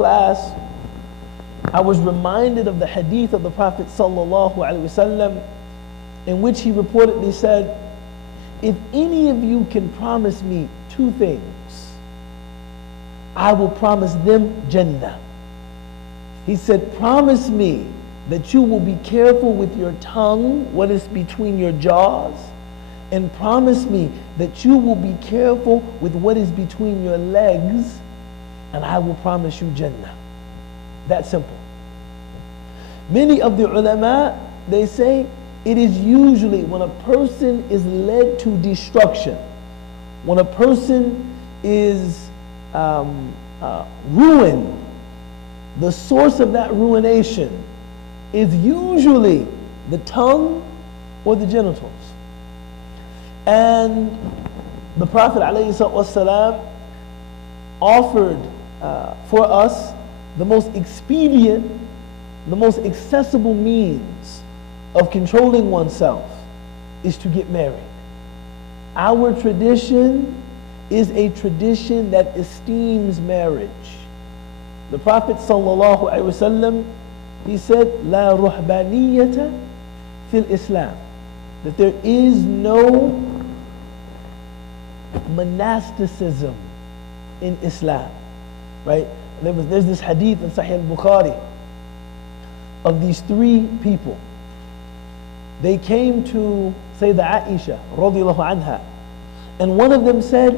class, I was reminded of the hadith of the Prophet sallallahu alaihi wasallam, in which he reportedly said, if any of you can promise me two things, I will promise them Jannah. He said, promise me that you will be careful with your tongue, what is between your jaws, and promise me that you will be careful with what is between your legs, and I will promise you Jannah. That simple. Many of the ulama, they say, it is usually when a person is led to destruction, when a person is ruined, the source of that ruination is usually the tongue or the genitals. And the Prophet ﷺ offered for us the most expedient, the most accessible means of controlling oneself is to get married. Our tradition is a tradition that esteems marriage. The Prophet ﷺ, he said, La ruhbaniyata fil Islam, that there is no monasticism in Islam, right? There's this hadith in Sahih al-Bukhari of these three people. They came to Sayyidah Aisha radiyallahu anha, and one of them said,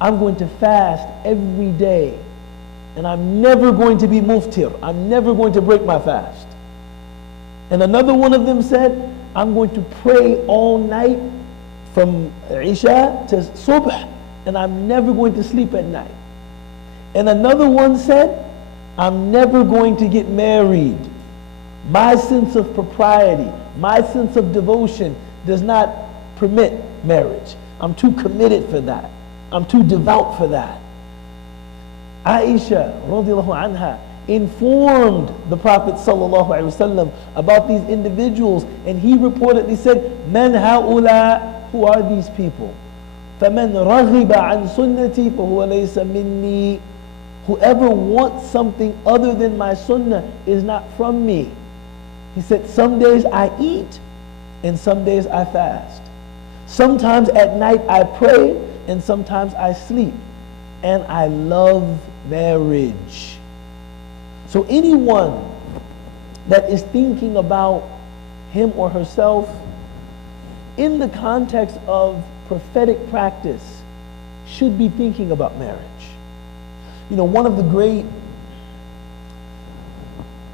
I'm going to fast every day, and I'm never going to be muftir. I'm never going to break my fast. And another one of them said, I'm going to pray all night from Isha to Subh, and I'm never going to sleep at night. And another one said, I'm never going to get married. My sense of propriety, my sense of devotion does not permit marriage. I'm too committed for that. I'm too devout for that. Aisha radiallahu anha informed the Prophet sallallahu alaihi wasallam about these individuals, and he reportedly said, Man haula, who are these people? فَمَنْ رَغِبَ عَنْ سُنَّتِي فَهُوَ لَيْسَ مِنِّي. Whoever wants something other than my sunnah is not from me. He said, some days I eat and some days I fast. Sometimes at night I pray and sometimes I sleep. And I love marriage. So anyone that is thinking about him or herself in the context of prophetic practice should be thinking about marriage. You know, one of the great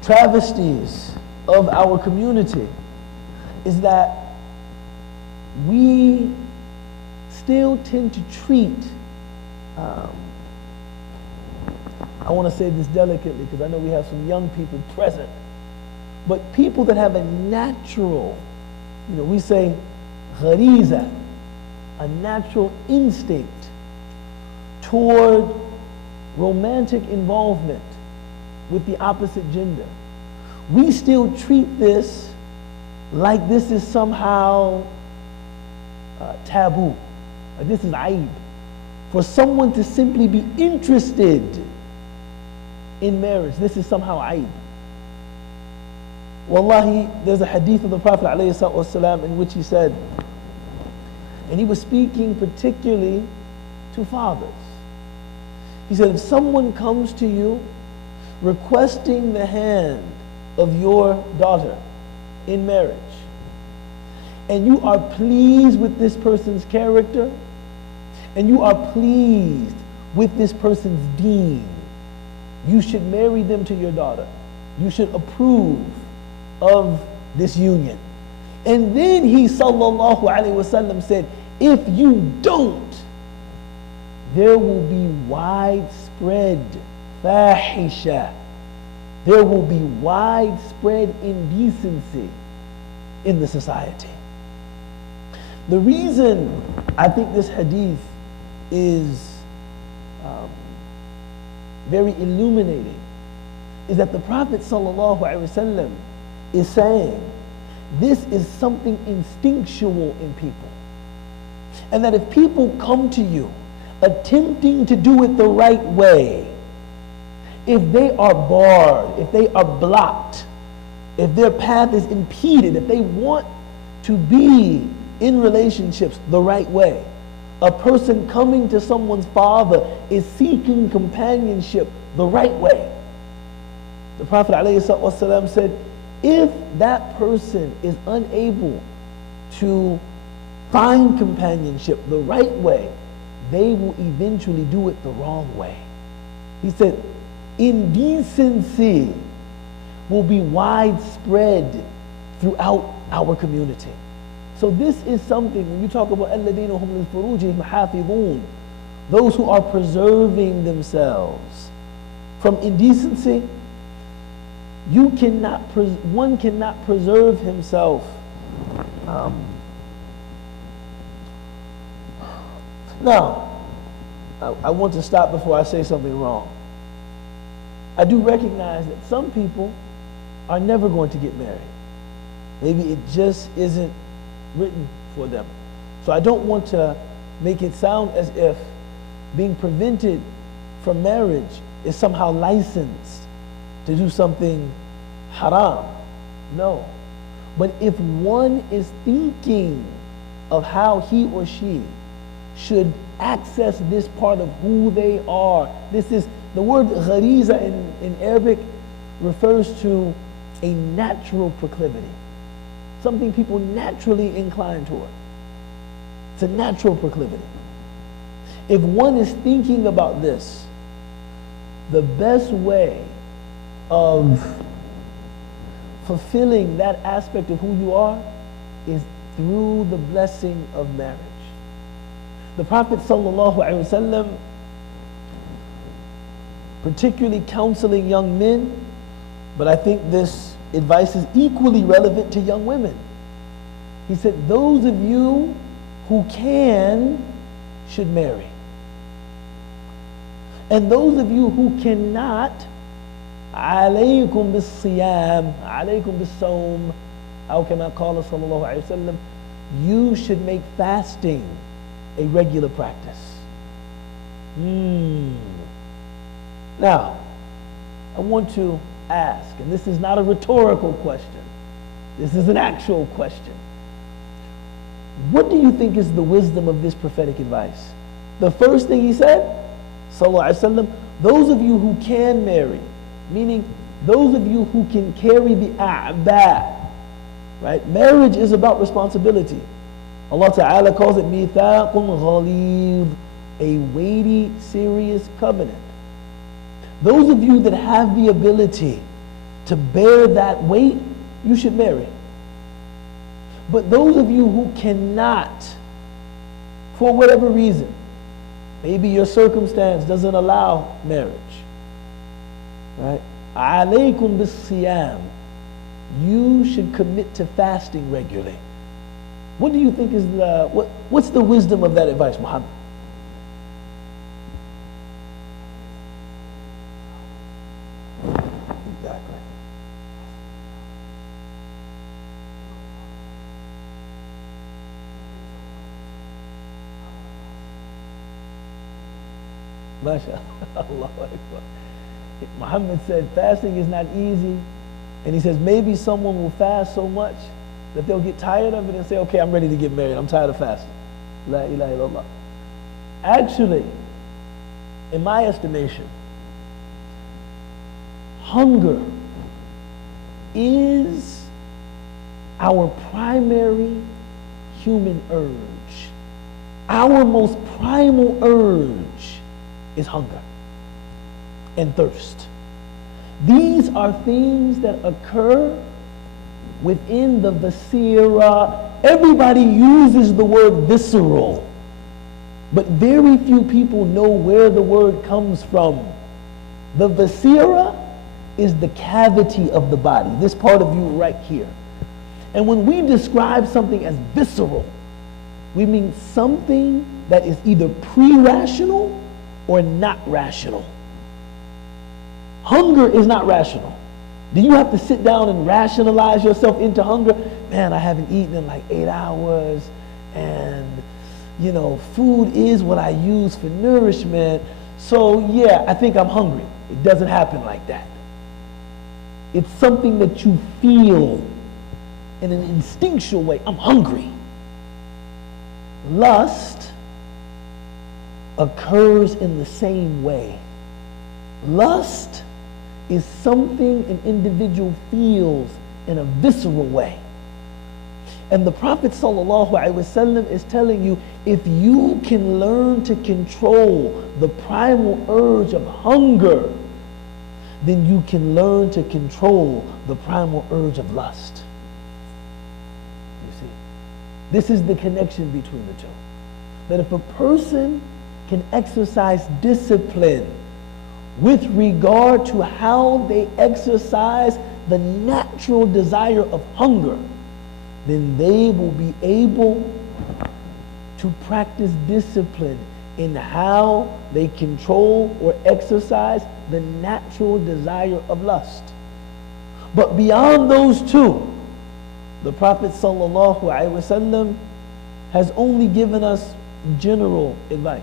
travesties of our community is that we still tend to treat, I want to say this delicately because I know we have some young people present, but people that have a natural, you know, we say ghariza, a natural instinct toward romantic involvement with the opposite gender. We still treat this like this is somehow taboo, like this is aib. For someone to simply be interested in marriage, this is somehow aib. Wallahi, there's a hadith of the Prophet ﷺ in which he said, and he was speaking particularly to fathers. He said, if someone comes to you requesting the hand of your daughter in marriage, and you are pleased with this person's character, and you are pleased with this person's deen, you should marry them to your daughter. You should approve of this union. And then he sallallahu alaihi wasallam said, if you don't, there will be widespread fahisha. There will be widespread indecency in the society. The reason I think this hadith is very illuminating is that the Prophet ﷺ is saying this is something instinctual in people, and that if people come to you attempting to do it the right way, if they are barred, if they are blocked, if their path is impeded, if they want to be in relationships the right way, a person coming to someone's father is seeking companionship the right way. The Prophet ﷺ said, if that person is unable to find companionship the right way, they will eventually do it the wrong way. He said, indecency will be widespread throughout our community. So this is something, when you talk about الَّذِينَ هُمْ لِلْفُرُوجِهِمْ حَافِظُونَ, those who are preserving themselves from indecency, one cannot preserve himself. Now, I want to stop before I say something wrong. I do recognize that some people are never going to get married. Maybe it just isn't written for them. So I don't want to make it sound as if being prevented from marriage is somehow licensed to do something haram. No. But if one is thinking of how he or she should access this part of who they are, this is the word ghariza in Arabic refers to a natural proclivity, something people naturally incline toward. It's a natural proclivity. If one is thinking about this, the best way of fulfilling that aspect of who you are is through the blessing of marriage. The Prophet ﷺ, particularly counseling young men, but I think this advice is equally relevant to young women. He said, those of you who can should marry. And those of you who cannot, عليكم بالصيام, عليكم بالصوم, أو كما قال صلى الله عليه وسلم, you should make fasting a regular practice. Now, I want to ask, and this is not a rhetorical question, this is an actual question. What do you think is the wisdom of this prophetic advice? The first thing he said, sallallahu alaihi wasallam, those of you who can marry, meaning those of you who can carry the a'ba, right? Marriage is about responsibility. Allah Ta'ala calls it mithaqun ghalid, a weighty, serious covenant. Those of you that have the ability to bear that weight, you should marry. But those of you who cannot, for whatever reason, maybe your circumstance doesn't allow marriage, right? Alaykum bis-siyam, you should commit to fasting regularly. What do you think is what's the wisdom of that advice, Muhammad? Exactly. MashaAllah. Allahu Akbar. Muhammad said fasting is not easy, and he says maybe someone will fast so much that they'll get tired of it and say, okay, I'm ready to get married, I'm tired of fasting. La ilaha illallah. Actually, in my estimation, hunger is our primary human urge. Our most primal urge is hunger and thirst. These are things that occur within the viscera. Everybody uses the word visceral, but very few people know where the word comes from. The viscera is the cavity of the body, this part of you right here. And when we describe something as visceral, we mean something that is either pre-rational or not rational. Hunger is not rational. Do you have to sit down and rationalize yourself into hunger? Man, I haven't eaten in like 8 hours, and food is what I use for nourishment, so yeah, I think I'm hungry. It doesn't happen like that. It's something that you feel in an instinctual way. I'm hungry. Lust occurs in the same way. Lust is something an individual feels in a visceral way. And the Prophet ﷺ is telling you, if you can learn to control the primal urge of hunger, then you can learn to control the primal urge of lust. You see, this is the connection between the two. That if a person can exercise discipline with regard to how they exercise the natural desire of hunger, then they will be able to practice discipline in how they control or exercise the natural desire of lust. But beyond those two, the Prophet ﷺ has only given us general advice.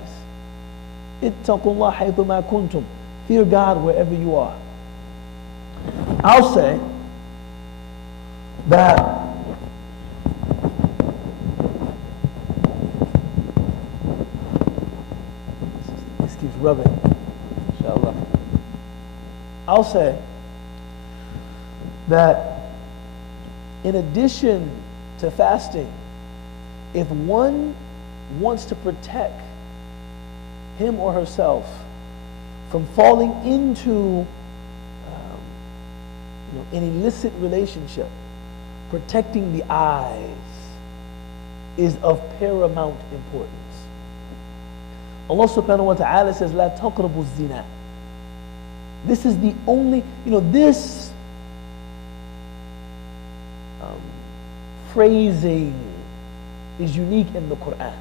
Ittaqullah haythuma kuntum. Fear God wherever you are. I'll say that this keeps rubbing, inshallah. I'll say that in addition to fasting, if one wants to protect him or herself from falling into an illicit relationship, protecting the eyes is of paramount importance. Allah subhanahu wa ta'ala says, La taqrabu zina. This is the only, this phrasing is unique in the Quran.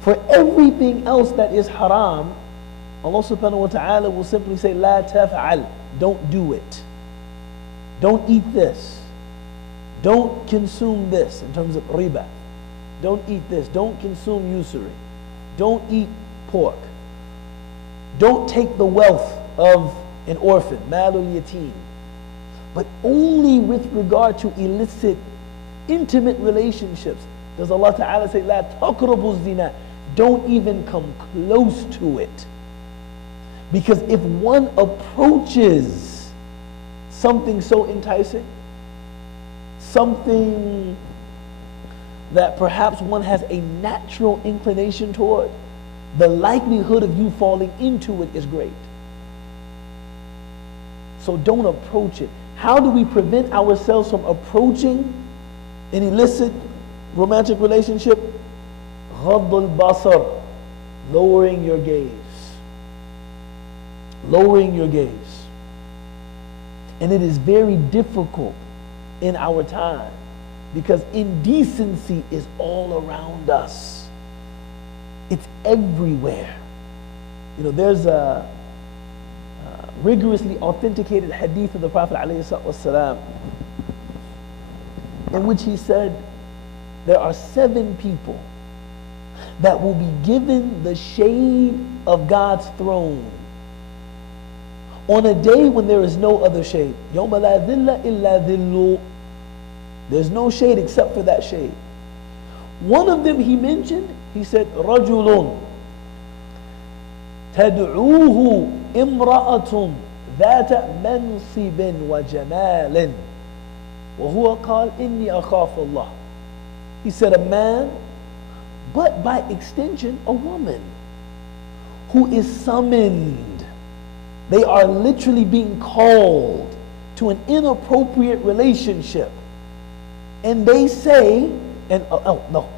For everything else that is haram, Allah subhanahu wa ta'ala will simply say, La taf'al, don't do it. Don't eat this. Don't consume this in terms of riba. Don't eat this. Don't consume usury. Don't eat pork. Don't take the wealth of an orphan, malul yatim. But only with regard to illicit, intimate relationships does Allah Ta'ala say, La taqrabu zina. Don't even come close to it. Because if one approaches something so enticing, something that perhaps one has a natural inclination toward, the likelihood of you falling into it is great. So don't approach it. How do we prevent ourselves from approaching an illicit romantic relationship? Ghadd al-basar, lowering your gaze. Lowering your gaze. And it is very difficult in our time because indecency is all around us. It's everywhere. There's a rigorously authenticated hadith of the Prophet ﷺ in which he said there are 7 people that will be given the shade of God's throne on a day when there is no other shade. يَوْمَ لَا ذِلَّ إِلَّا ذِلُّ. There's no shade except for that shade. One of them he mentioned, he said, رَجُلٌ تَدْعُوهُ إِمْرَأَةٌ ذَاتَ مَنْصِبٍ وَجَمَالٍ وَهُوَ قَالْ إِنِّي أَخَافُ اللَّهِ. He said a man, but by extension a woman, who is summoned. They are literally being called to an inappropriate relationship. And they say, no,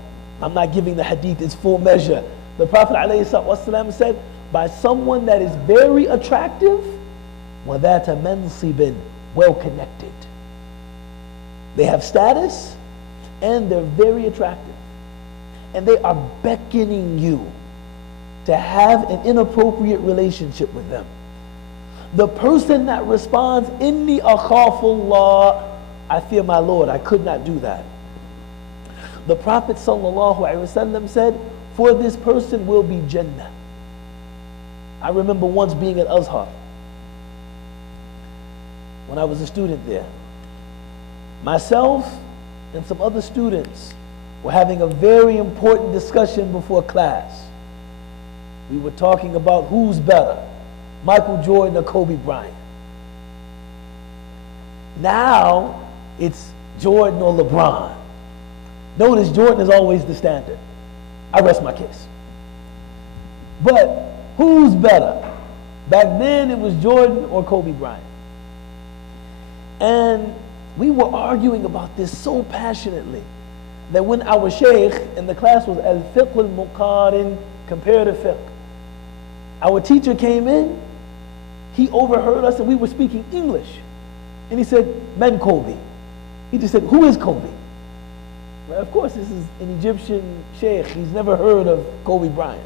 I'm not giving the hadith its full measure. The Prophet ﷺ said, by someone that is very attractive, وَذَاتَ مَنْصِبٍ, well connected. They have status and they're very attractive. And they are beckoning you to have an inappropriate relationship with them. The person that responds, Inni akhafullah, I fear my Lord, I could not do that. The Prophet ﷺ said, for this person will be Jannah. I remember once being at Azhar, when I was a student there. Myself and some other students were having a very important discussion before class. We were talking about who's better, Michael Jordan or Kobe Bryant. Now it's Jordan or LeBron. Notice Jordan is always the standard. I rest my case. But who's better? Back then it was Jordan or Kobe Bryant. And we were arguing about this so passionately that when our Shaykh in the class was al-fiqh al-muqarin, comparative fiqh, our teacher came in, he overheard us and we were speaking English. And he said, "Man Kobe." He just said, "Who is Kobe?" Well, of course, this is an Egyptian Shaykh. He's never heard of Kobe Bryant.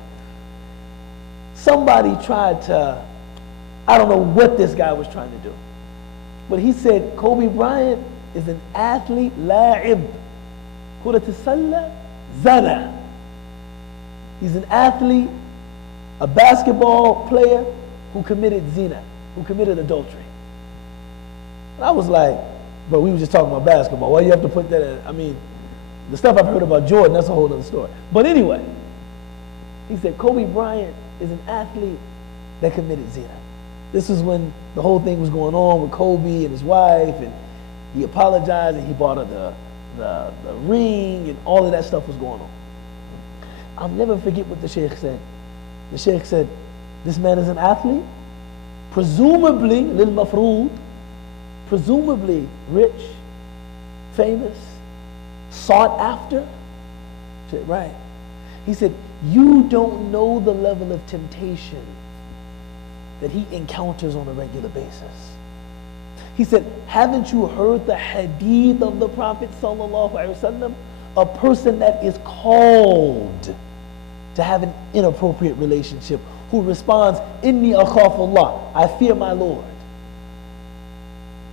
Somebody tried to, I don't know what this guy was trying to do, but he said Kobe Bryant is an athlete, la'ib, كرة السلة زنا. He's an athlete, a basketball player who committed zina, who committed adultery. And I was like, but we were just talking about basketball. Why do you have to put that in? I mean, the stuff I've heard about Jordan, that's a whole other story. But anyway, he said Kobe Bryant is an athlete that committed zina. This is when the whole thing was going on with Kobe and his wife, and he apologized and he bought her the ring, and all of that stuff was going on. I'll never forget what the Shaykh said. The Shaykh said, this man is an athlete, presumably, lil mafrood, presumably rich, famous, sought after. Said, right. He said, you don't know the level of temptation that he encounters on a regular basis. He said, haven't you heard the hadith of the Prophet sallallahu alaihi wasallam? A person that is called to have an inappropriate relationship, who responds, Inni akhafullah, I fear my Lord.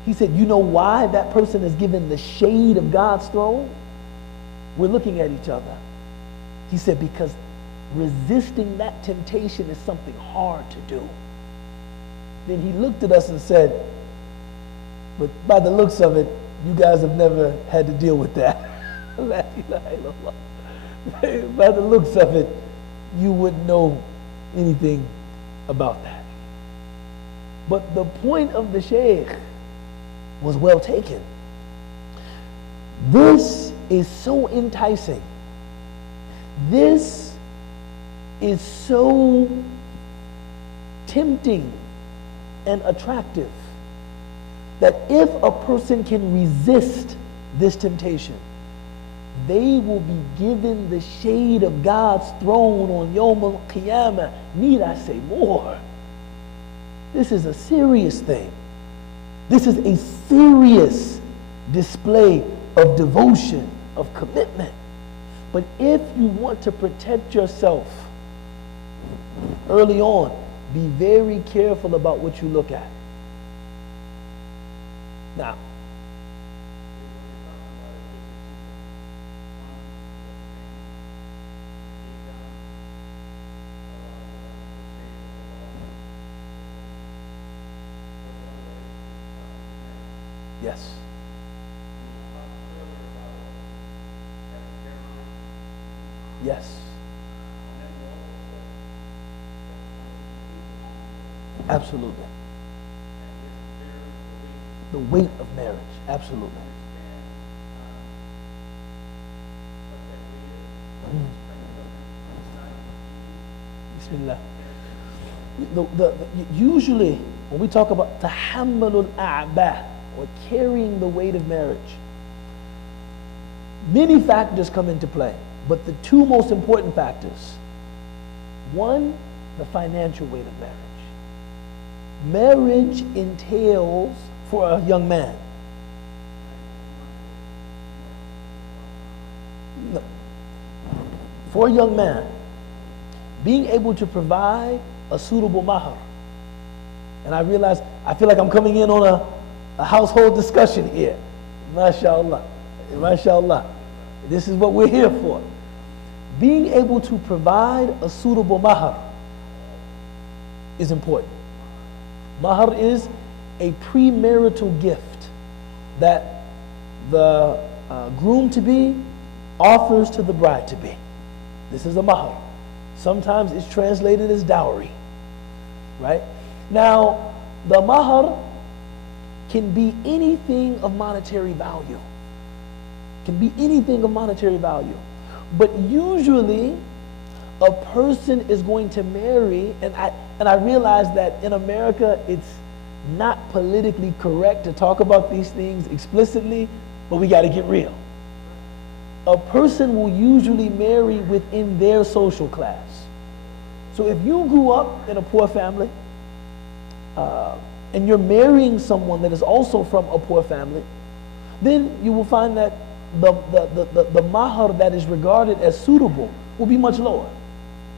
He said, you know why that person is given the shade of God's throne? We're looking at each other. He said, because resisting that temptation is something hard to do. Then he looked at us and said, but by the looks of it, you guys have never had to deal with that. By the looks of it, you wouldn't know anything about that. But the point of the Shaykh was well taken. This is so enticing. This is so tempting and attractive that if a person can resist this temptation, they will be given the shade of God's throne on Yawm al-Qiyamah. Need I say more? This is a serious thing. This is a serious display of devotion, of commitment. But if you want to protect yourself early on, be very careful about what you look at. Now, yes. Yes. Absolutely. The weight of marriage. Absolutely. Bismillah. Usually, when we talk about tahammulul a'bah, or carrying the weight of marriage, many factors come into play. But the two most important factors, one, the financial weight of marriage. Marriage entails, for a young man, being able to provide a suitable mahar. And I realize, I feel like I'm coming in on a household discussion here. MashaAllah. MashaAllah. This is what we're here for. Being able to provide a suitable mahar is important. Mahar is a premarital gift that the groom-to-be offers to the bride-to-be. This is a mahar. Sometimes it's translated as dowry, right? Now, the mahar can be anything of monetary value. Can be anything of monetary value. But usually, a person is going to marry, and I realize that in America, it's not politically correct to talk about these things explicitly, but we got to get real. A person will usually marry within their social class. So if you grew up in a poor family, and you're marrying someone that is also from a poor family, then you will find that the mahar that is regarded as suitable will be much lower.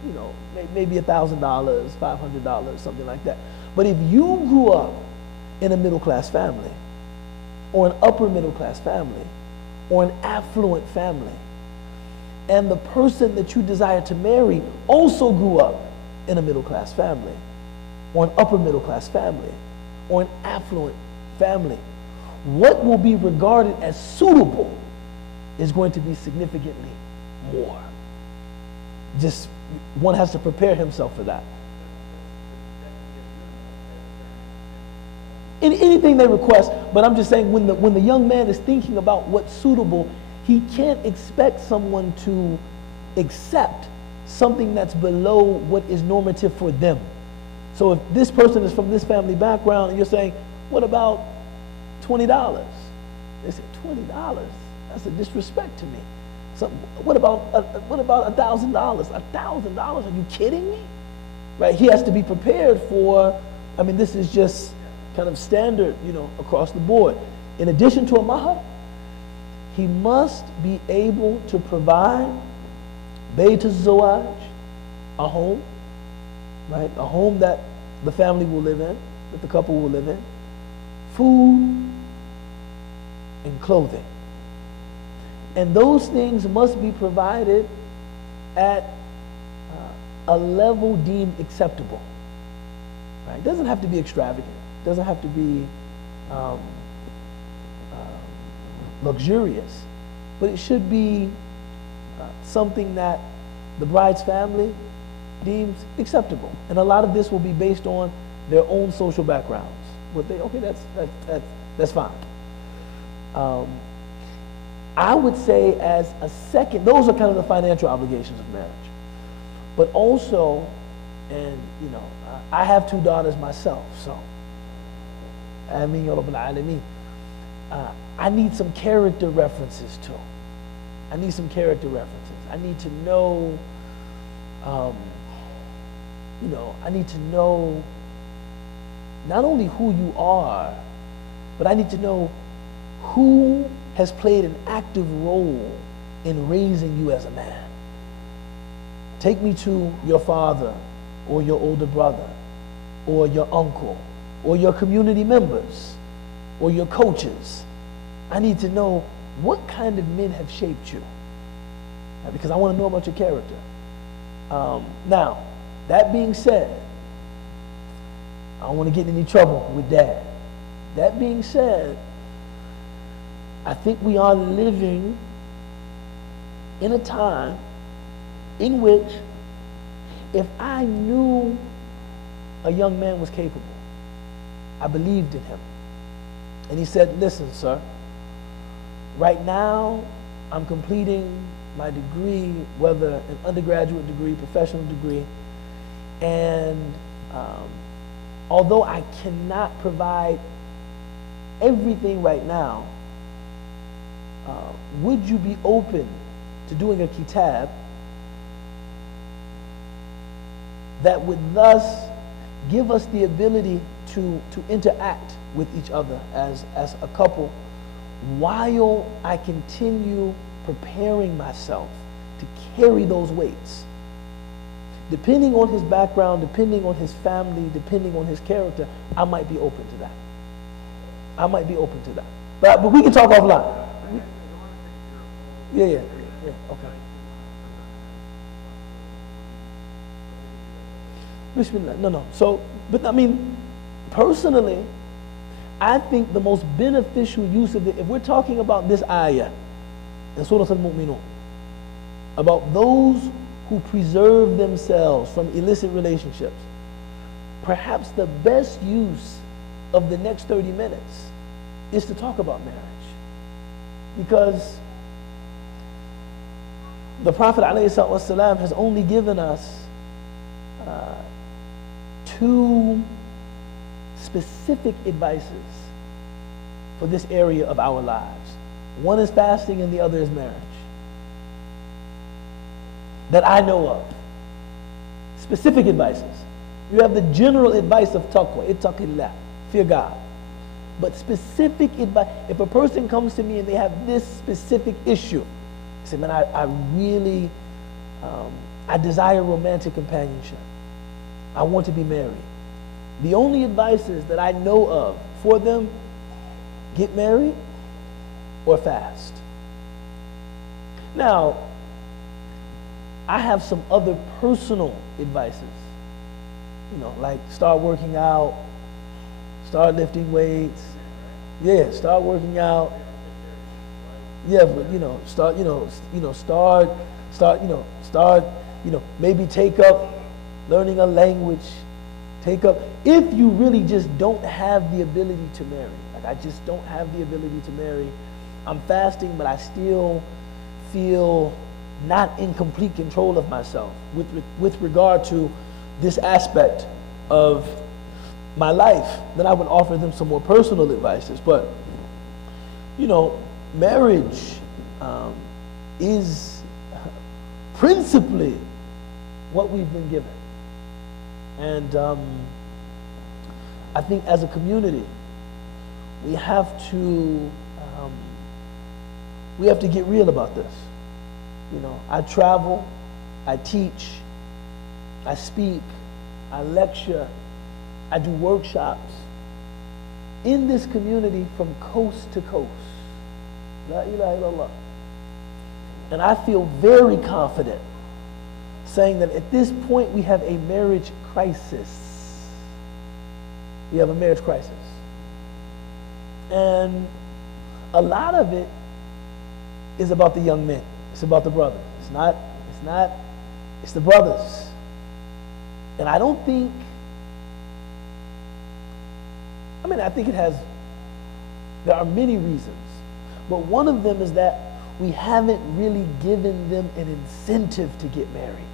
You know, maybe $1,000, $500, something like that. But if you grew up in a middle class family, or an upper middle class family, or an affluent family, and the person that you desire to marry also grew up in a middle class family, or an upper middle class family, or an affluent family, what will be regarded as suitable is going to be significantly more. Just one has to prepare himself for that. Anything they request, but I'm just saying when the young man is thinking about what's suitable, he can't expect someone to accept something that's below what is normative for them. So if this person is from this family background and you're saying, what about $20? They say, $20? That's a disrespect to me. So what about $1,000? $1,000? Are you kidding me? Right? He has to be prepared for, I mean, this is just kind of standard, you know, across the board. In addition to a mahar, he must be able to provide bayt az-zawaj, a home, right? A home that the family will live in, that the couple will live in, food and clothing. And those things must be provided at a level deemed acceptable. Right? It doesn't have to be extravagant. It doesn't have to be luxurious, but it should be something that the bride's family deems acceptable. And a lot of this will be based on their own social backgrounds. But they, okay, that's fine. I would say as a second, those are kind of the financial obligations of marriage. But also, and you know, I have 2 daughters myself, so Ameen Ya Rabbal Alameen. I need some character references too. I need some character references. I need to know, you know, I need to know not only who you are, but I need to know who has played an active role in raising you as a man. Take me to your father, or your older brother, or your uncle, or your community members, or your coaches. I need to know what kind of men have shaped you, because I want to know about your character. Now, that being said, I don't want to get in any trouble with dad. That being said, I think we are living in a time in which if I knew a young man was capable, I believed in him. And he said, listen, sir, right now I'm completing my degree, whether an undergraduate degree, professional degree, and although I cannot provide everything right now, would you be open to doing a kitab that would thus give us the ability to interact with each other as a couple while I continue preparing myself to carry those weights? Depending on his background, depending on his family, depending on his character, I might be open to that. I might be open to that. But we can talk offline. Yeah, okay. Bismillah. No. So, but I mean, personally, I think the most beneficial use of it, if we're talking about this ayah in Surah Al-Mu'minun, about those who preserve themselves from illicit relationships, perhaps the best use of the next 30 minutes is to talk about marriage. Because the Prophet ﷺ has only given us two specific advices for this area of our lives. One is fasting and the other is marriage. That I know of. Specific advices. You have the general advice of taqwa, ittaqillah, fear God. But specific advice, if a person comes to me and they have this specific issue, I say, man, I really, I desire romantic companionship. I want to be married. The only advices that I know of for them, get married or fast. Now, I have some other personal advices. You know, like start working out, start lifting weights. Yeah, start working out. Yeah, but start, maybe take up learning a language. Take up, if you really just don't have the ability to marry, like I just don't have the ability to marry, I'm fasting, but I still feel not in complete control of myself with regard to this aspect of my life, then I would offer them some more personal advices. But, marriage is principally what we've been given. And I think as a community, we have to get real about this. I travel, I teach, I speak, I lecture, I do workshops in this community from coast to coast. La ilaha illallah. And I feel very confident saying that at this point we have a marriage crisis. We have a marriage crisis. And a lot of it is about the young men. It's about the brothers. It's the brothers. And I don't think, I think there are many reasons. But one of them is that we haven't really given them an incentive to get married.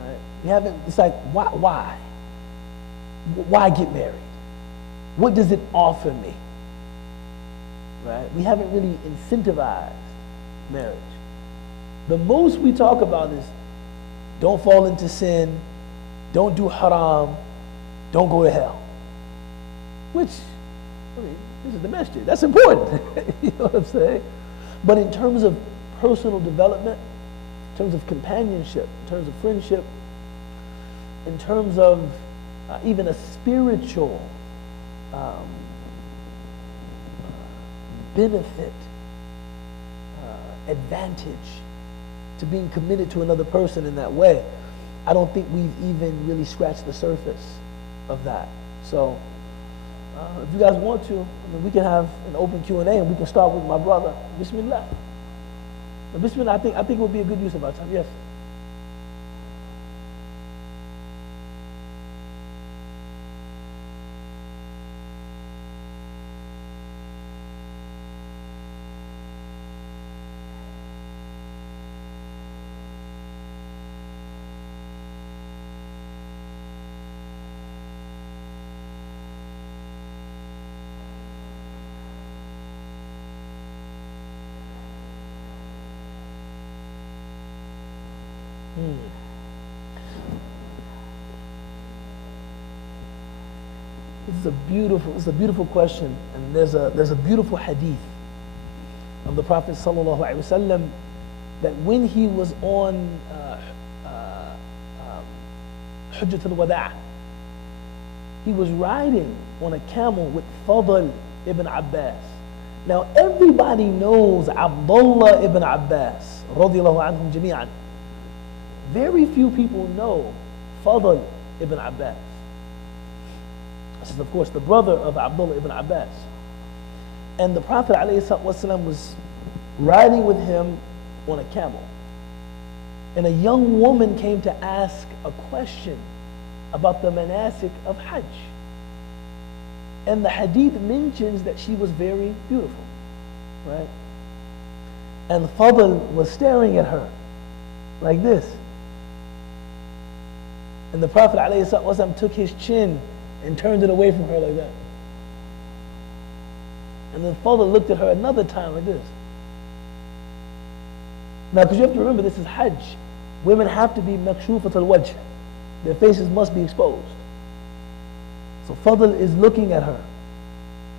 Right? We haven't, it's like, why? Why get married? What does it offer me? Right? We haven't really incentivized marriage. The most we talk about is don't fall into sin, don't do haram, don't go to hell. Which, this is the masjid. That's important. You know what I'm saying? But in terms of personal development, in terms of companionship, in terms of friendship, in terms of even a spiritual benefit, advantage to being committed to another person in that way, I don't think we've even really scratched the surface of that. So if you guys want to, we can have an open Q&A and we can start with my brother. Bismillah. Bismillah, I think it would be a good use of our time. Yes. It's a beautiful question, and there's a beautiful hadith of the Prophet sallallahu alaihi wasallam that when he was on Hujjat al-Wada', he was riding on a camel with Fadl ibn Abbas. Now everybody knows Abdullah ibn Abbas radiyallahu anhum jami'an. Very few people know Fadl ibn Abbas. which is of course the brother of Abdullah ibn Abbas. And the Prophet ﷺ was riding with him on a camel. And a young woman came to ask a question about the manasik of Hajj. And the hadith mentions that she was very beautiful, right? And Fadl was staring at her like this. And the Prophet ﷺ took his chin and turned it away from her like that. And then Fadl looked at her another time like this. Now, because you have to remember, this is Hajj. Women have to be makshufat al-wajh. Their faces must be exposed. So Fadl is looking at her.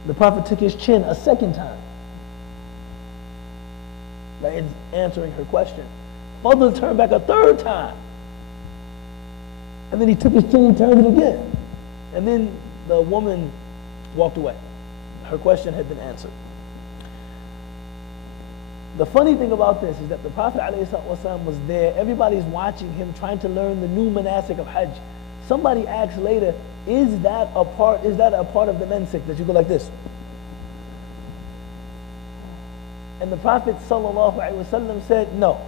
The Prophet took his chin a second time, right, in answering her question. Fadl turned back a third time. And then he took his chin and turned it again. And then the woman walked away. Her question had been answered. The funny thing about this is that the Prophet ﷺ was there. Everybody's watching him, trying to learn the new manasik of Hajj. Somebody asked later, is that a part of the mensik that you go like this? And the Prophet ﷺ said, no.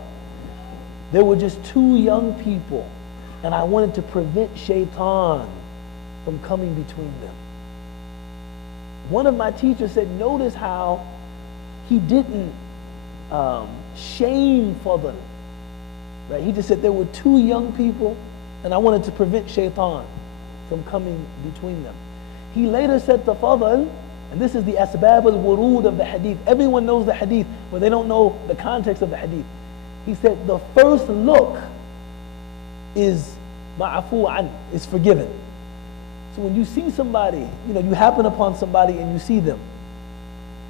There were just two young people, and I wanted to prevent shaitan from coming between them. One of my teachers said, notice how he didn't shame Fadl. Right? He just said there were two young people, and I wanted to prevent shaitan from coming between them. He later said to Fadl, and this is the asbab al-wurud of the hadith. Everyone knows the hadith, but they don't know the context of the hadith. He said the first look is ma'afu an, is forgiven. So when you see somebody, you happen upon somebody and you see them,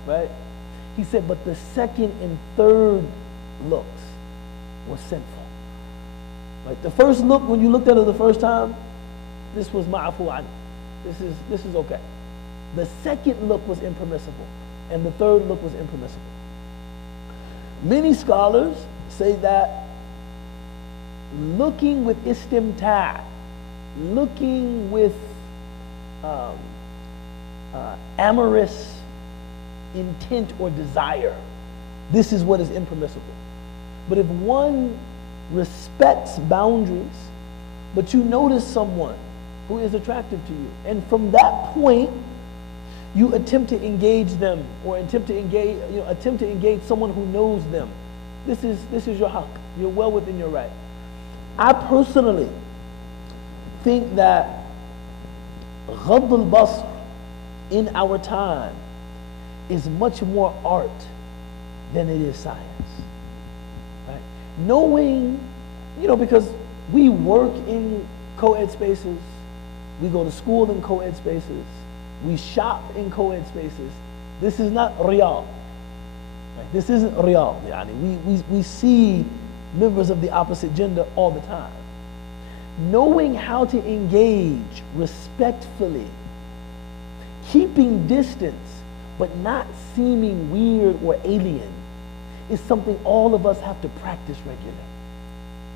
right? He said, but the second and third looks were sinful. Right? The first look, when you looked at it the first time, this was ma'afu an. This is okay. The second look was impermissible, and the third look was impermissible. Many scholars say that looking with istimta', looking with amorous intent or desire, this is what is impermissible. But if one respects boundaries, but you notice someone who is attractive to you, and from that point you attempt to engage them, or attempt to engage someone who knows them, this is your haqq. You're well within your right. I personally think that ghadd al-basr in our time is much more art than it is science. Right? Knowing, because we work in co-ed spaces, we go to school in co-ed spaces, we shop in co-ed spaces. This is not real. Right? This isn't real. We see members of the opposite gender all the time. Knowing how to engage respectfully, keeping distance, but not seeming weird or alien, is something all of us have to practice regularly,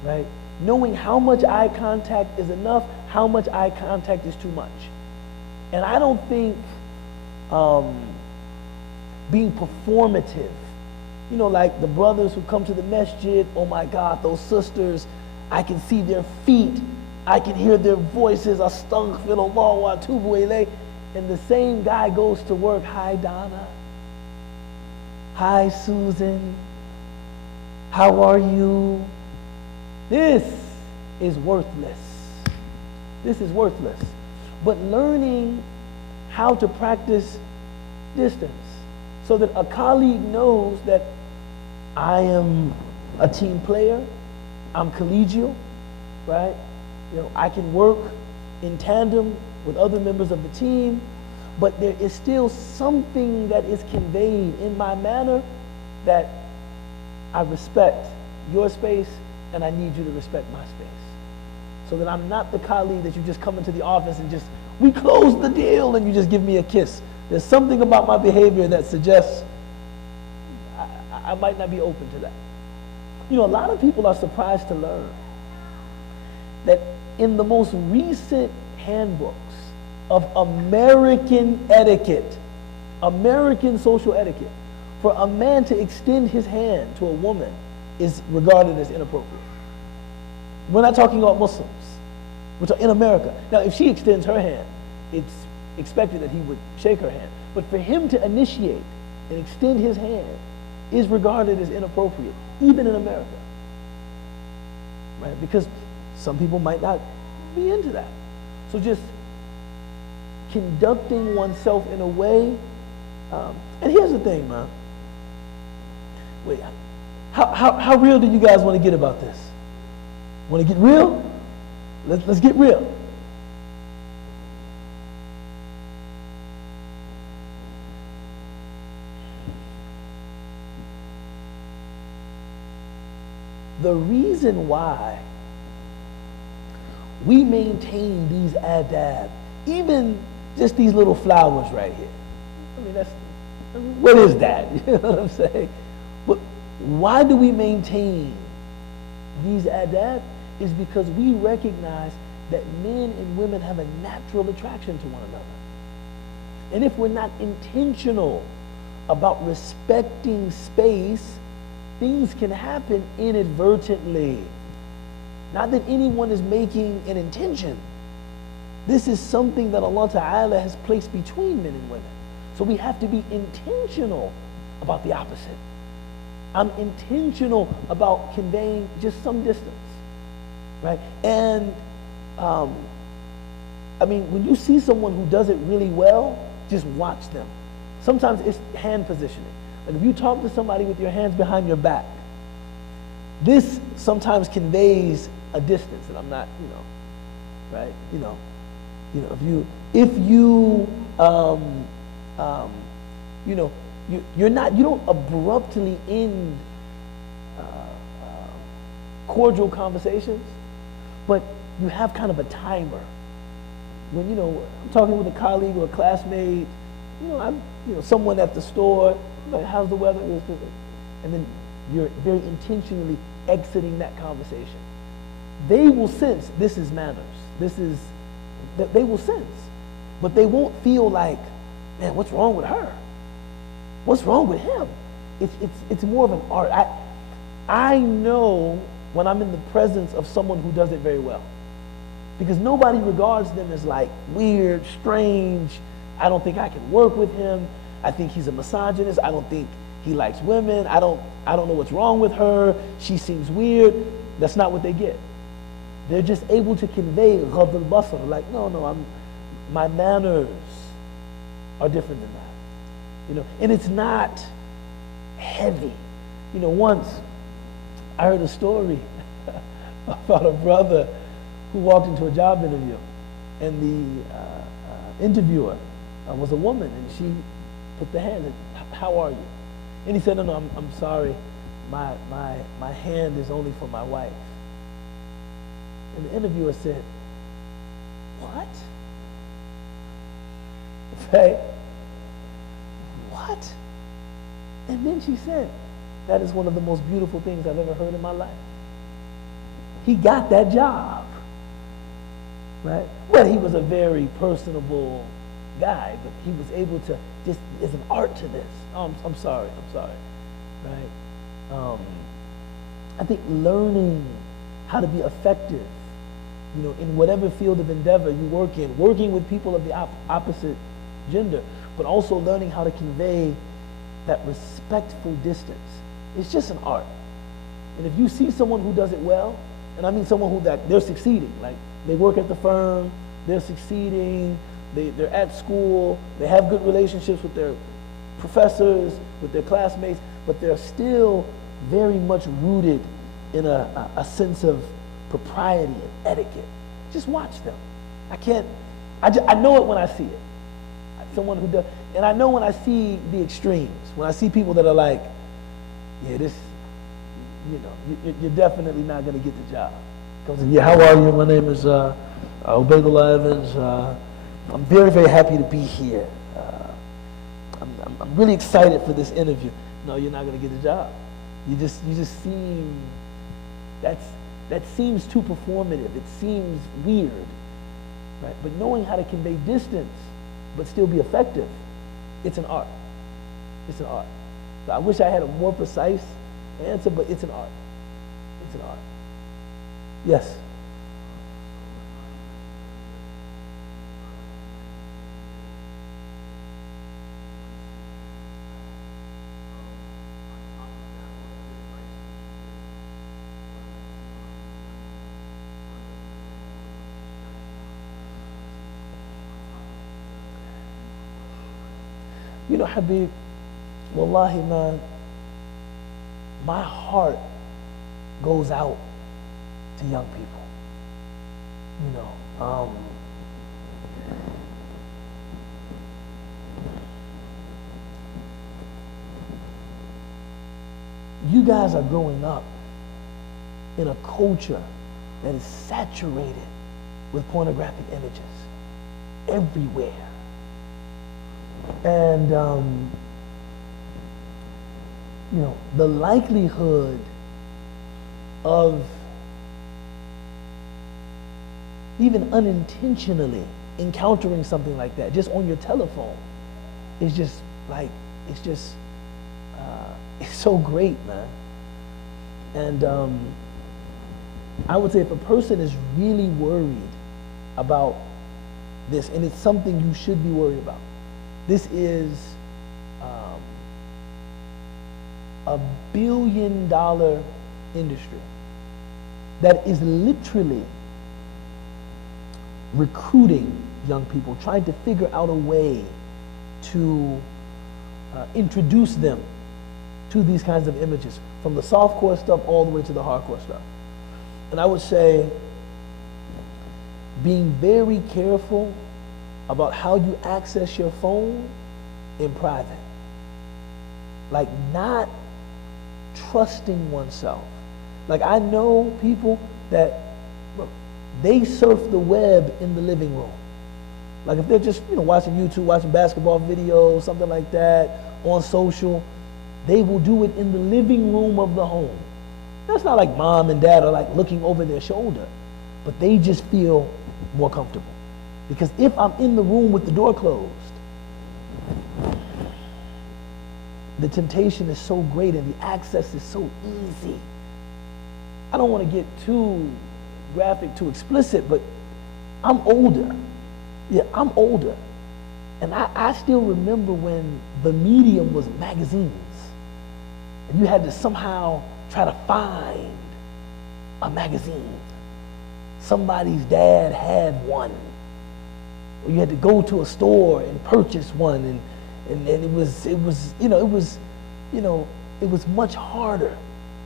right? Knowing how much eye contact is enough, how much eye contact is too much. And I don't think being performative, like the brothers who come to the masjid, oh my God, those sisters, I can see their feet, I can hear their voices, astaghfirullah wa atubu ilayh. And the same guy goes to work, hi Donna, hi Susan, how are you? This is worthless. This is worthless. But learning how to practice distance so that a colleague knows that I am a team player, I'm collegial, right? I can work in tandem with other members of the team, but there is still something that is conveyed in my manner that I respect your space and I need you to respect my space. So that I'm not the colleague that you just come into the office and we close the deal and you just give me a kiss. There's something about my behavior that suggests I might not be open to that. A lot of people are surprised to learn that in the most recent handbooks of American etiquette, American social etiquette, for a man to extend his hand to a woman is regarded as inappropriate. We're not talking about Muslims. We're talking in America. Now, if she extends her hand, it's expected that he would shake her hand. But for him to initiate and extend his hand is regarded as inappropriate, even in America. Right? Because some people might not be into that. So just conducting oneself in a way, and here's the thing, man. Wait, how real do you guys want to get about this? Want to get real? Let's get real. The reason why we maintain these adab, even just these little flowers right here. What is that? You know what I'm saying? But why do we maintain these adab? Is because we recognize that men and women have a natural attraction to one another. And if we're not intentional about respecting space, things can happen inadvertently. Not that anyone is making an intention. This is something that Allah Ta'ala has placed between men and women. So we have to be intentional about the opposite. I'm intentional about conveying just some distance, right? And when you see someone who does it really well, just watch them. Sometimes it's hand positioning. Like if you talk to somebody with your hands behind your back, this sometimes conveys a distance that I'm not, right? You don't abruptly end cordial conversations, but you have kind of a timer. When I'm talking with a colleague or a classmate, someone at the store, like, how's the weather? And then you're very intentionally exiting that conversation. They will sense this is manners. They will sense, but they won't feel like, man, what's wrong with her? What's wrong with him? It's more of an art. I know when I'm in the presence of someone who does it very well, because nobody regards them as like weird, strange. I don't think I can work with him. I think he's a misogynist. I don't think he likes women. I don't know what's wrong with her. She seems weird. That's not what they get. They're just able to convey ghad al-basar, like, no, my manners are different than that. And it's not heavy. Once I heard a story about a brother who walked into a job interview, and the interviewer was a woman, and she put the hand in, how are you? And he said, no, I'm sorry, my hand is only for my wife. And the interviewer said, what? Right? What? And then she said, that is one of the most beautiful things I've ever heard in my life. He got that job, right? Well, he was a very personable guy, but he was able to just, there's an art to this. Oh, I'm sorry, right? I think learning how to be effective, in whatever field of endeavor you work in, working with people of the opposite gender, but also learning how to convey that respectful distance. It's just an art. And if you see someone who does it well, and I mean someone they're succeeding, like they work at the firm, they're succeeding, they're at school, they have good relationships with their professors, with their classmates, but they're still very much rooted in a sense of propriety and etiquette. Just watch them. I know it when I see it. Someone who does, and I know when I see the extremes, when I see people that are like, yeah, you're definitely not going to get the job. Comes in, yeah, how are you? My name is Ubaydullah Evans. I'm very, very happy to be here. I'm really excited for this interview. No, you're not going to get the job. You just seem, that seems too performative. It seems weird, right? But knowing how to convey distance, but still be effective, it's an art. It's an art. So I wish I had a more precise answer, but it's an art. It's an art. Yes? You know, Habib, wallahi, man, my heart goes out to young people. You know, you guys are growing up in a culture that is saturated with pornographic images everywhere. And, you know, the likelihood of even unintentionally encountering something like that just on your telephone is just like, it's so great, man. And I would say if a person is really worried about this, and it's something you should be worried about, this is a $1 billion industry that is literally recruiting young people, trying to figure out a way to introduce them to these kinds of images, from the softcore stuff all the way to the hardcore stuff. And I would say being very careful about how you access your phone in private. Like not trusting oneself. Like I know people that, look, they surf the web in the living room. Like if they're just, you know, watching YouTube, watching basketball videos, something like that, on social, they will do it in the living room of the home. That's not like mom and dad are like looking over their shoulder, but they just feel more comfortable. Because if I'm in the room with the door closed, the temptation is so great and the access is so easy. I don't want to get too graphic, too explicit, but I'm older. Yeah, I'm older. And I still remember when the medium was magazines. And you had to somehow try to find a magazine. Somebody's dad had one. Or you had to go to a store and purchase one, and it was much harder.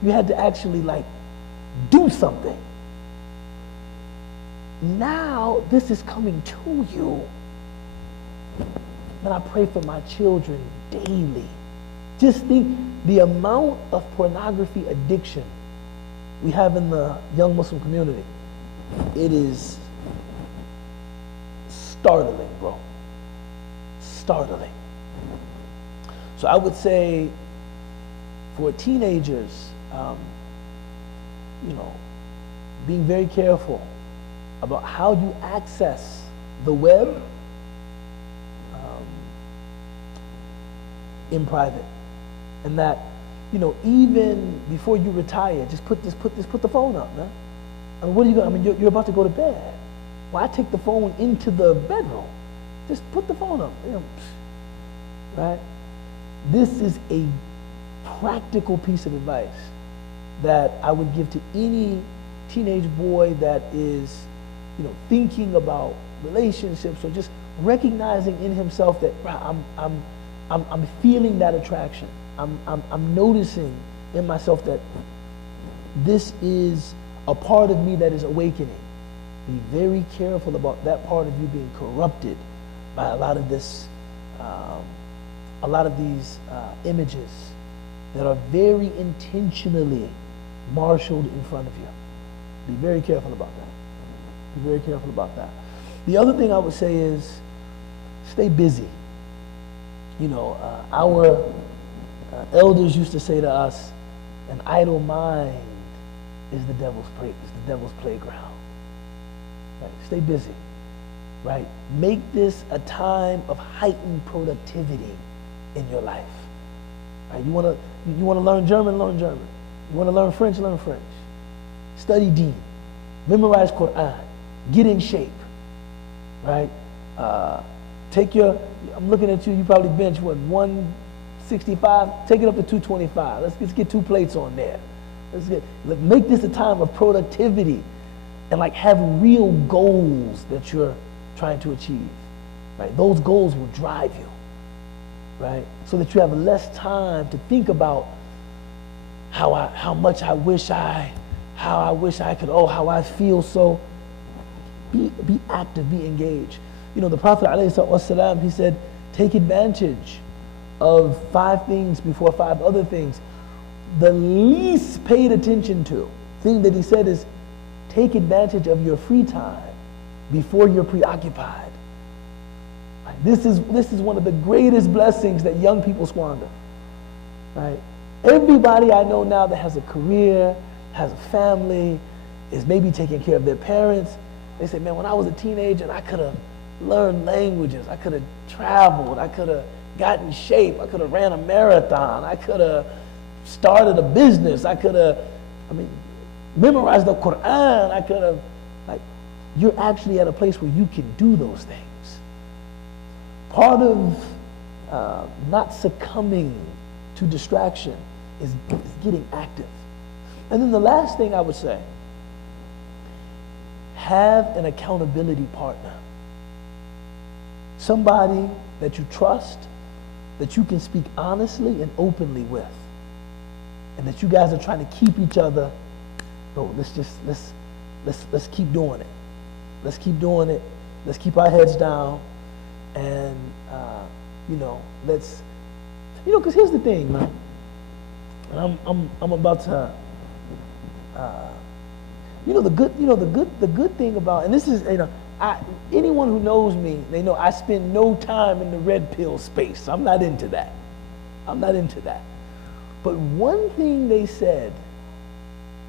You had to actually like do something. Now this is coming to you. And I pray for my children daily. Just think the amount of pornography addiction we have in the young Muslim community. It is startling, bro. Startling. So I would say for teenagers, being very careful about how you access the web in private. And that, even before you retire, just put the phone up, man. I mean, what are you going? I mean, you're about to go to bed. Well, I take the phone into the bedroom. Just put the phone up, right? This is a practical piece of advice that I would give to any teenage boy that is, thinking about relationships or just recognizing in himself that I'm feeling that attraction. I'm noticing in myself that this is a part of me that is awakening. Be very careful about that part of you being corrupted by a lot of these images that are very intentionally marshaled in front of you. Be very careful about that. Be very careful about that. The other thing I would say is stay busy. Our elders used to say to us, an idle mind is the devil's playground. Right? Stay busy. right? Make this a time of heightened productivity in your life. Right? You want to learn German, learn German. You want to learn French, learn French. Study deen. Memorize Quran. Get in shape. Right? I'm looking at you, you probably bench, what, 165? Take it up to 225. Let's get 2 plates on there. Make this a time of productivity and like have real goals that you're trying to achieve. Right? Those goals will drive you. Right? So that you have less time to think about how I wish I could, how I feel. So be active, be engaged. You know, the Prophet ﷺ, he said, take advantage of 5 things before 5 other things. The least paid attention to thing that he said is take advantage of your free time before you're preoccupied. Right? This is one of the greatest blessings that young people squander. Right? Everybody I know now that has a career, has a family, is maybe taking care of their parents, they say, man, when I was a teenager, I could have learned languages, I could have traveled, I could have gotten in shape, I could have ran a marathon, I could have started a business, I could have, memorized the Quran, I could have, you're actually at a place where you can do those things. Part of not succumbing to distraction is getting active. And then the last thing I would say, have an accountability partner. Somebody that you trust, that you can speak honestly and openly with. And that you guys are trying to keep each other, let's keep doing it. Let's keep doing it. Let's keep our heads down. And, because here's the thing, man. And I'm about to, the good thing about, and this is, anyone who knows me, they know I spend no time in the red pill space. I'm not into that. But one thing they said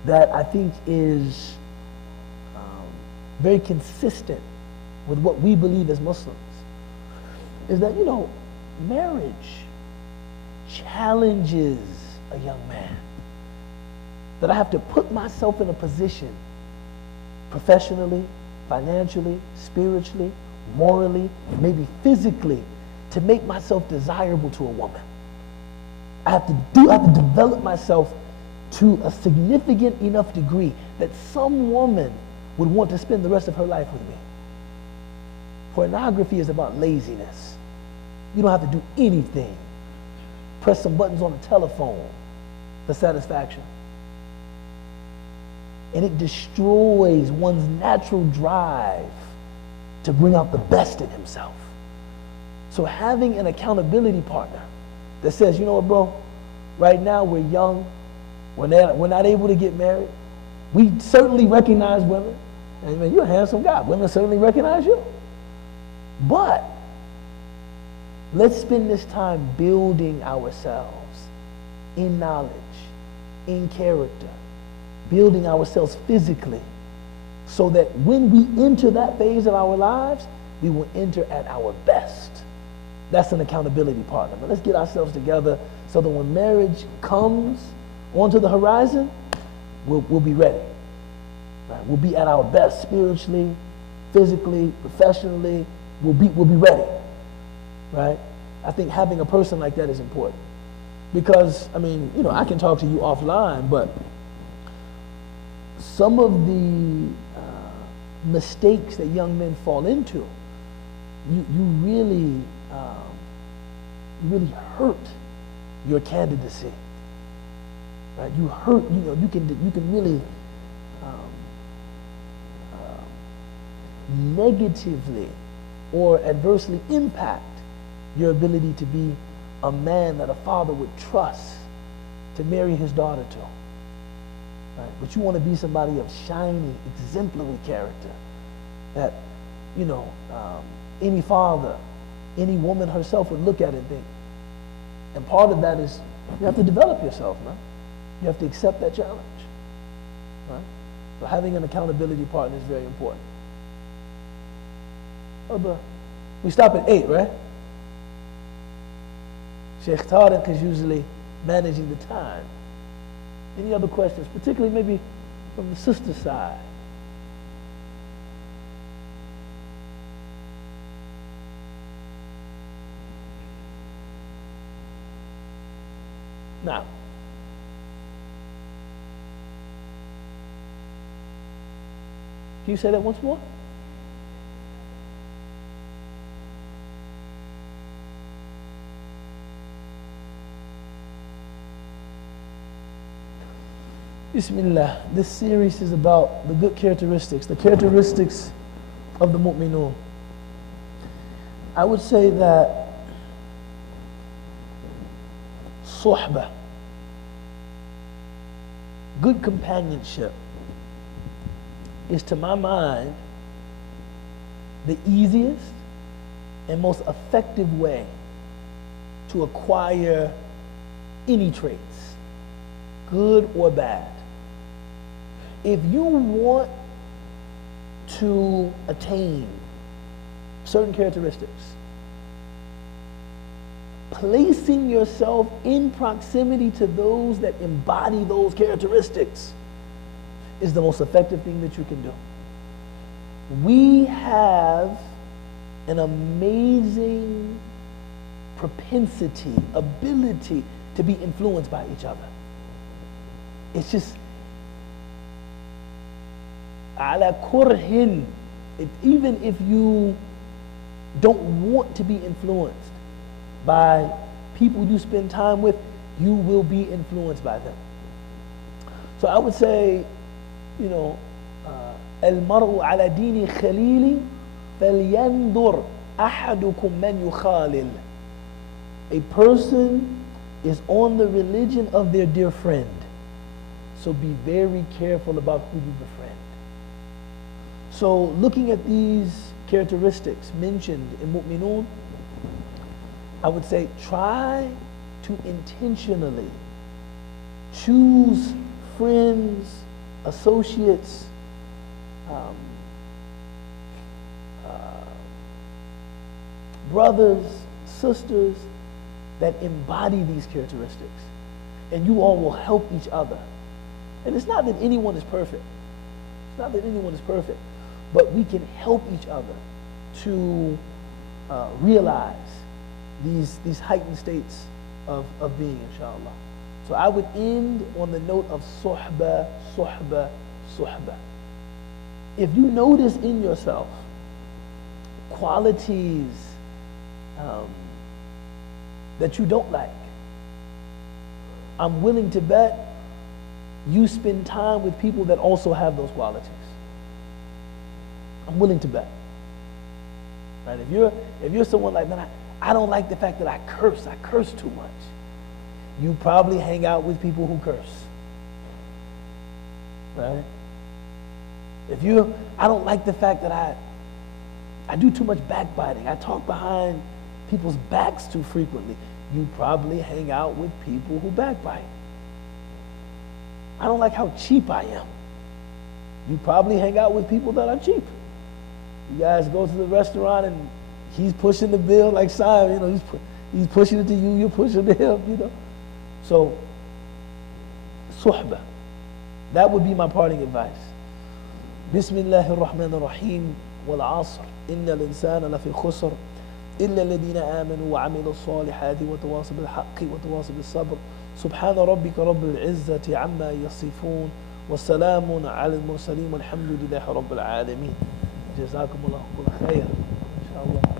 that I think is very consistent with what we believe as Muslims is that, marriage challenges a young man. That I have to put myself in a position professionally, financially, spiritually, morally, maybe physically, to make myself desirable to a woman. I have to develop myself to a significant enough degree that some woman would want to spend the rest of her life with me. Pornography is about laziness. You don't have to do anything. Press some buttons on the telephone for satisfaction. And it destroys one's natural drive to bring out the best in himself. So having an accountability partner that says, you know what, bro, right now we're young, we're not able to get married. We certainly recognize women. And man, you're a handsome guy. Women certainly recognize you. But let's spend this time building ourselves in knowledge, in character, building ourselves physically, so that when we enter that phase of our lives, we will enter at our best. That's an accountability partner. But let's get ourselves together so that when marriage comes onto the horizon, we'll be ready. Right? We'll be at our best spiritually, physically, professionally. We'll be ready. Right? I think having a person like that is important. Because, I can talk to you offline, but some of the mistakes that young men fall into, you really hurt your candidacy. Right? You hurt. You can really negatively or adversely impact your ability to be a man that a father would trust to marry his daughter to. Right? But you want to be somebody of shining, exemplary character that, any father, any woman herself would look at and think. And part of that is you have to develop yourself, man. You have to accept that challenge. Right? So having an accountability partner is very important. other? We stop at 8, right? Shaykh Tariq is usually managing the time. Any other questions, particularly maybe from the sister side? Now, can you say that once more? Bismillah. This series is about the good characteristics, the characteristics of the mu'minun. I would say that suhbah, good companionship, is to my mind the easiest and most effective way to acquire any traits, good or bad. If you want to attain certain characteristics, placing yourself in proximity to those that embody those characteristics is the most effective thing that you can do. We have an amazing propensity, ability to be influenced by each other. It's just ala kurhin. Even if you don't want to be influenced by people you spend time with, you will be influenced by them. So I would say, المرء على دين خليل فلينظر أحدكم من يخالل. A person is on the religion of their dear friend. So be very careful about who you befriend. So looking at these characteristics mentioned in mu'minun, I would say try to intentionally choose friends, associates, brothers, sisters that embody these characteristics. And you all will help each other. And it's not that anyone is perfect. It's not that anyone is perfect. But we can help each other to realize these heightened states of being, inshallah. So I would end on the note of suhbah, suhbah, suhbah. If you notice in yourself qualities that you don't like, I'm willing to bet you spend time with people that also have those qualities. I'm willing to bet. Right? If you're someone like, man, I don't like the fact that I curse too much. You probably hang out with people who curse. Right? I don't like the fact that I do too much backbiting. I talk behind people's backs too frequently. You probably hang out with people who backbite. I don't like how cheap I am. You probably hang out with people that are cheap. You guys go to the restaurant and he's pushing the bill like Simon, he's pushing it to you, you're pushing it to him, So, suhbah. That would be my parting advice. Bismillahir Rahmanir Rahim. Wal Asr. Inna al-insana lafi khusr. إلا الذين آمنوا وعملوا الصالحات وتواصوا بالحق وتواصوا بالصبر سبحان ربك رب العزة عما يصفون والسلام على المرسلين والحمد لله رب العالمين جزاكم الله كل خير إن شاء الله.